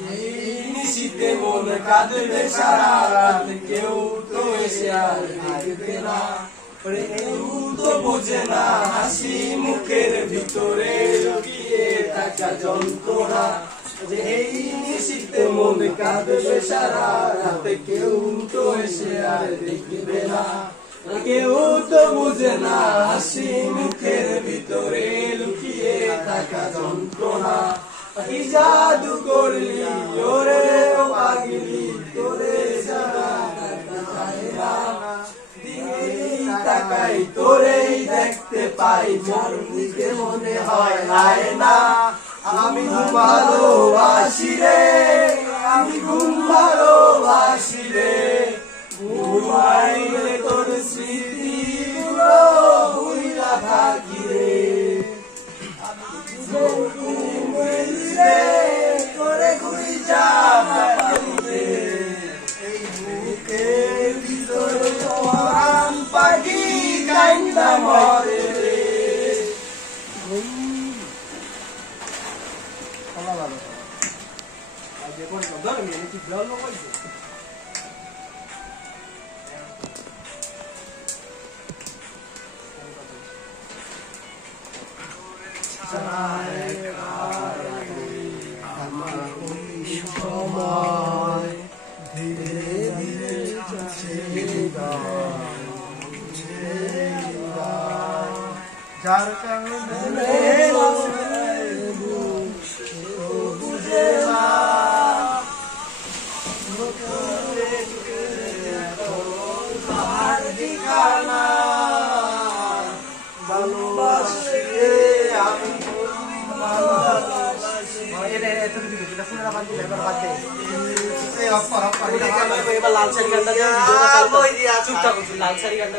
নিশীতে মন কাঁদবে সারা রাত, কেউ তো এসে আর দেখবে না, কেউ তো বোঝে না হাসি মুখের ভিতরে লুকিয়ে থাকা যন্ত্রণা। এই নিশীতে মন কাঁদবে সারা রাত, কেউ তো এসে আর দেখবে না, কেউ তো বুঝে না হাসি মুখের ভিতরে লুকিয়ে থাকা যন্ত্রণা। কি জাদু করলি ওরে ও পাগলি, তোরে সারা যায় না, দিকে তাকাই তোরেই দেখতে পাই, মোর দিকে মনে হয় আয় না। আমি ঘুম ভালোবাসি রে, আমি ঘুম ভালোবাসি রে, ঘুমাইলে তোর স্মৃতি গুলো ভুইলা থাকি রে। করে ঘুরি যা পাইলে এই বুকের ভিতরে পরাণ পাখি কাইন্দা মরে রে। সময় ধীরে ধীরে যার কারণে বুঝে না ঠিকানা ভালোবাসে আমি লাল শাড়ি গানটা